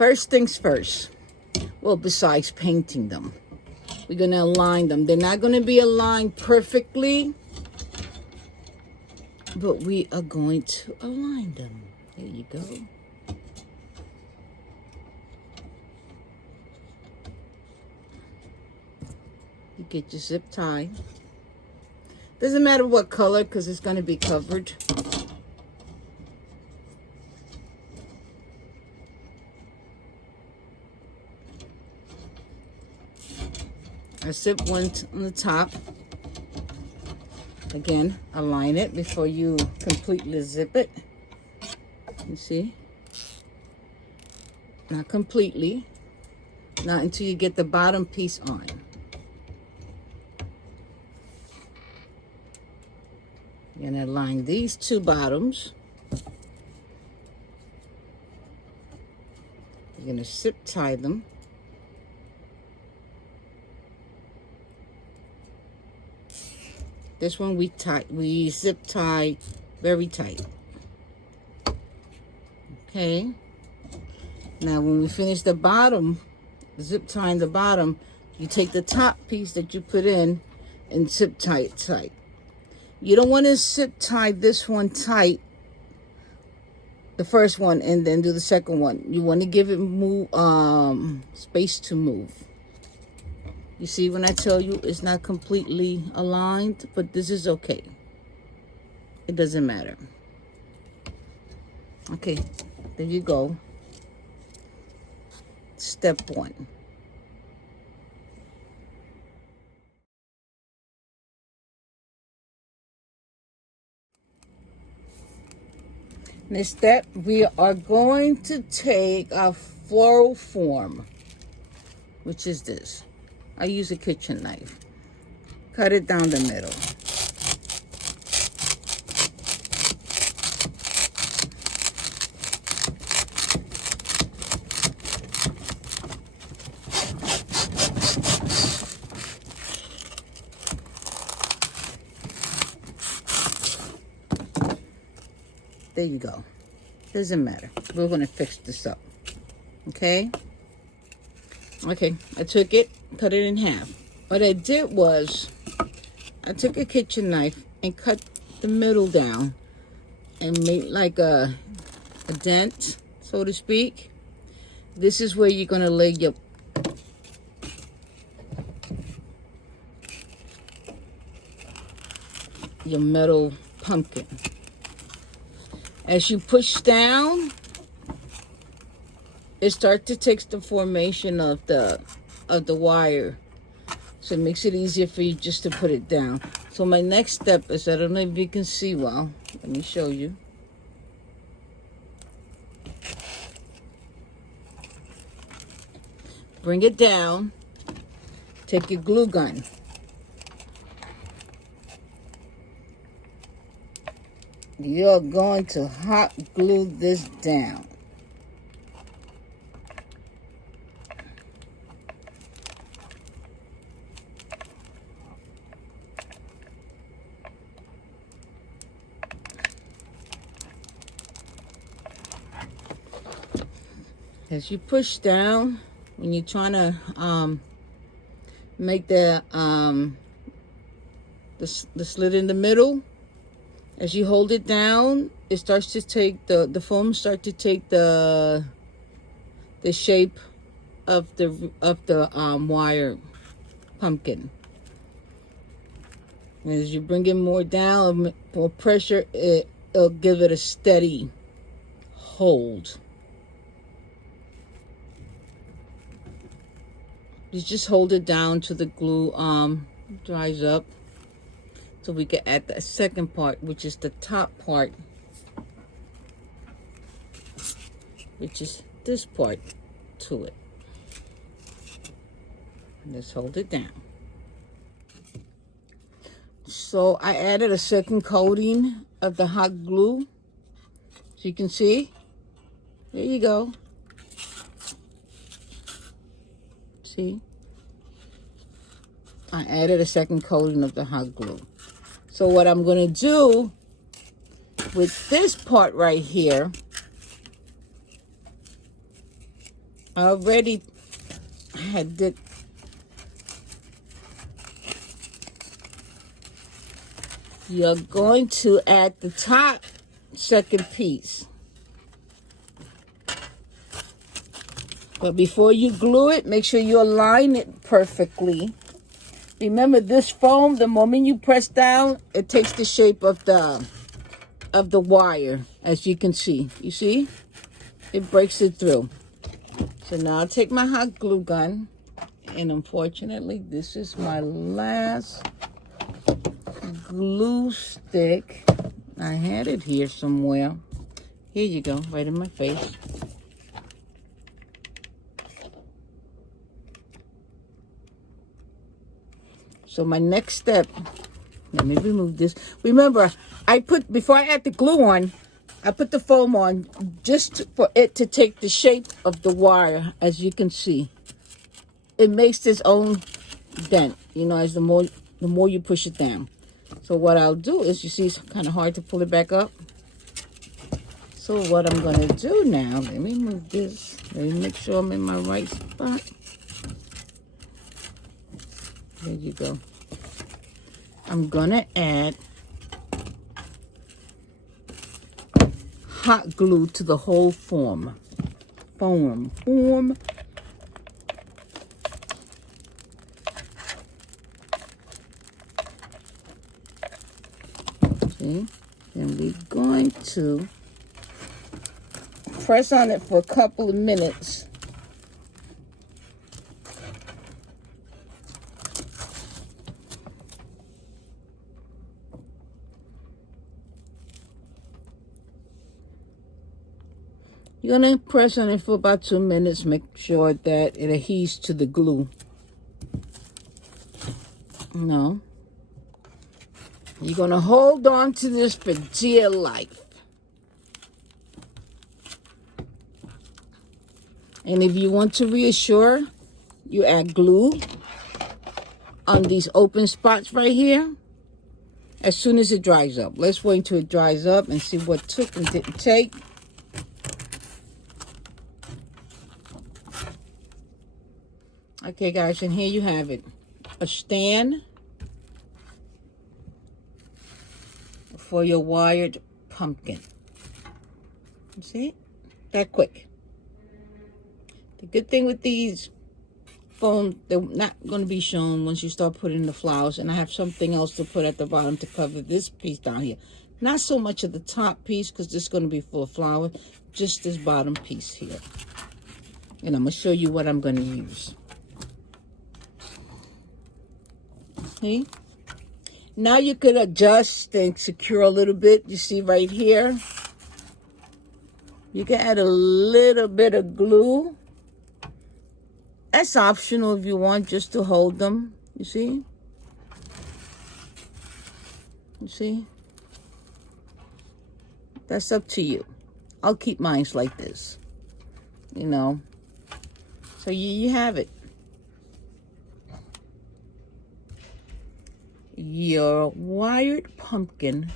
First things first. Well, besides painting them, we're going to align them. They're not going to be aligned perfectly, but we are going to align them. There you go. You get your zip tie. Doesn't matter what color because it's going to be covered. I zip one on the top. Again, align it before you completely zip it. You see? Not completely. Not until you get the bottom piece on. You're going to align these two bottoms. You're going to zip tie them. This one we zip tie very tight. Okay. Now when we finish the bottom, zip tying the bottom, you take the top piece that you put in and zip tie it tight. You don't want to zip tie this one tight, the first one, and then do the second one. You want to give it space to move. You see when I tell you it's not completely aligned, but this is okay. It doesn't matter. Okay, there you go. Step one. Next step, we are going to take our floral foam, which is this. I use a kitchen knife. Cut it down the middle. There you go. Doesn't matter. We're going to fix this up. Okay? Okay, I took it, cut it in half. What I did was, I took a kitchen knife and cut the middle down and made like a dent, so to speak. This is where you're going to lay your metal pumpkin. As you push down, it starts to take the formation of the wire. So it makes it easier for you just to put it down. So my next step is, I don't know if you can see well. Let me show you. Bring it down. Take your glue gun. You're going to hot glue this down. As you push down, when you're trying to make the slit in the middle, as you hold it down, it starts to take the foam starts to take the shape of the wire pumpkin. And as you bring it more down, more pressure, it'll give it a steady hold. You just hold it down till the glue dries up. So we can add the second part, which is the top part, which is this part to it. And just hold it down. So I added a second coating of the hot glue. So you can see. There you go. See? I added a second coating of the hot glue. So what I'm going to do with this part right here, I already had it. You're going to add the top second piece. But before you glue it, make sure you align it perfectly. Remember, this foam, the moment you press down, it takes the shape of the wire, as you can see. You see? It breaks it through. So now I'll take my hot glue gun, and unfortunately, this is my last glue stick. I had it here somewhere. Here you go, right in my face. So my next step, let me remove this. Remember, before I add the glue on, I put the foam on just for it to take the shape of the wire, as you can see. It makes its own dent, you know, as the more you push it down. So what I'll do is, you see, it's kind of hard to pull it back up. So what I'm going to do now, let me move this. Let me make sure I'm in my right spot. There you go. I'm going to add hot glue to the whole foam. Foam. See? Then we're going to press on it for a couple of minutes. You're going to press on it for about 2 minutes. Make sure that it adheres to the glue. No. You're going to hold on to this for dear life. And if you want to reassure, you add glue on these open spots right here as soon as it dries up. Let's wait until it dries up and see what took and didn't take. Okay, guys, and here you have it. A stand for your wired pumpkin. You see? That quick. The good thing with these foam, they're not going to be shown once you start putting the flowers. And I have something else to put at the bottom to cover this piece down here. Not so much of the top piece, because this is going to be full of flowers. Just this bottom piece here. And I'm going to show you what I'm going to use. See? Now you could adjust and secure a little bit. You see right here? You can add a little bit of glue. That's optional if you want, just to hold them. You see? You see? That's up to you. I'll keep mine like this. You know? So you have it. Your wired pumpkin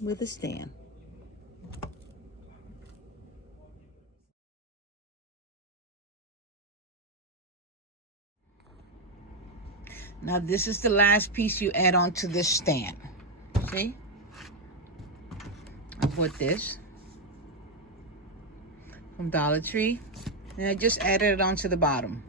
with a stand. Now this is the last piece you add on to this stand. See? I bought this from Dollar Tree, and I just added it onto the bottom.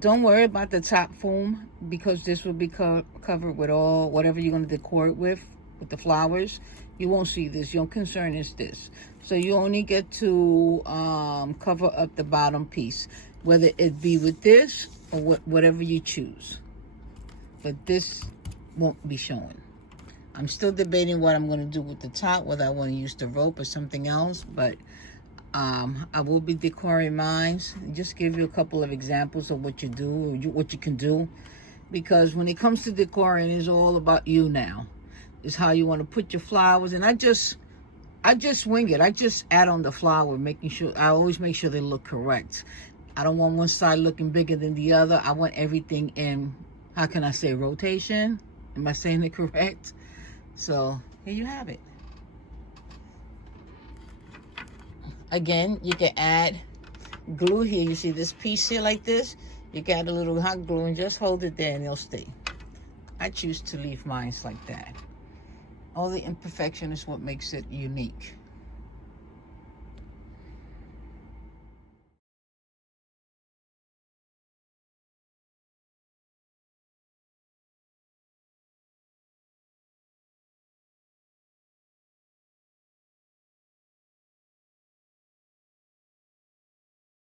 Don't worry about the top foam, because this will be covered with all whatever you're going to decor it with the flowers. You won't see this. Your concern is this. So you only get to cover up the bottom piece, whether it be with this or whatever you choose. But this won't be showing. I'm still debating what I'm going to do with the top, whether I want to use the rope or something else, but I will be decorating mine. Just give you a couple of examples of what you do, or what you can do, because when it comes to decorating, it's all about you now. It's how you want to put your flowers, and I just wing it. I just add on the flower, making sure I always make sure they look correct. I don't want one side looking bigger than the other. I want everything in, how can I say, rotation? Am I saying it correct? So here you have it. Again, you can add glue here, you see this piece here like this? You got a little hot glue and just hold it there and it'll stay. I choose to leave mine like that. All the imperfection is what makes it unique.